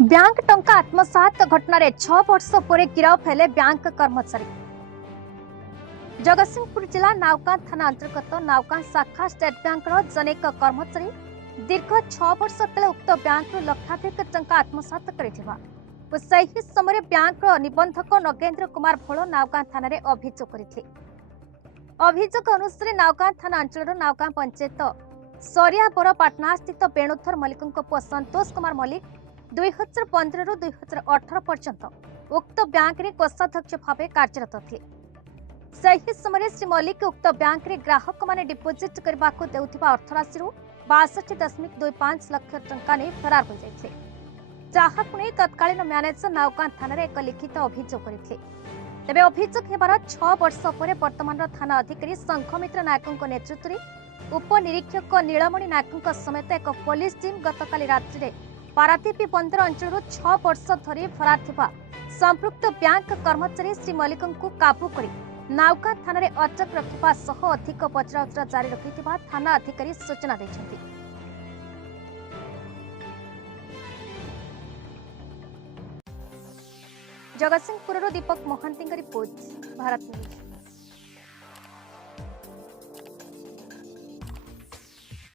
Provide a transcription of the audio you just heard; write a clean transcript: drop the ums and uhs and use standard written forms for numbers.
Bank टंका आत्मसात घटना 6 वर्ष पर गिरफ हेले बैंक कर्मचारी। जगतसिंहपुर जिला नावका थाना अंतर्गत नावका शाखा स्टेट बैंक जनेक कर्मचारी दीर्घ 6 वर्ष तले उक्त बैंक लक्षाधिक टंका आत्मसात करथिबा सही समय बैंक निबंधक नगेंद्र कुमार भोल नावका थाना अभियोग करथिले। अभियोग अनुसार नावका थाना अंचल नावका पंचायत सरियाबर पाटना स्थित बेणुधर मल्लिक पुओ संतोष कुमार मल्लिक 2015 रु 2018 पर्यंत उक्त बैंक रे कोषाध्यक्ष भाव कार्यरत थे। सही समय श्री मल्लिक उक्त बैंक रे ग्राहक माने डिपोजिट करने को देउथिबा अर्थराशि 62.25 लाख टंका ने फरार हो जाइछे। जहाकु नै तत्कालीन मैनेजर नावका थाना रे एक लिखित अभियोग करथिले। तेबे अभियोग हेबार 6 वर्ष पर वर्तमान थाना अधिकारी संघमित्र नायक नेतृत्व में उपनिरीक्षक नीलमणि नायक समेत एक पुलिस टीम गतकाली रात्रि पारादीप बंदर अंचल 6 वर्ष धरी फरार थिबा संपृक्त बैंक कर्मचारी श्री मल्लिक को काबू कर नावका थाना अटक रखा सह अधिक पचराउचरा जारी रखिथिबा थाना अधिकारी सूचना दैछन्ति। जगतसिंहपुर दीपक महांती रिपोर्ट, भारत न्यूज।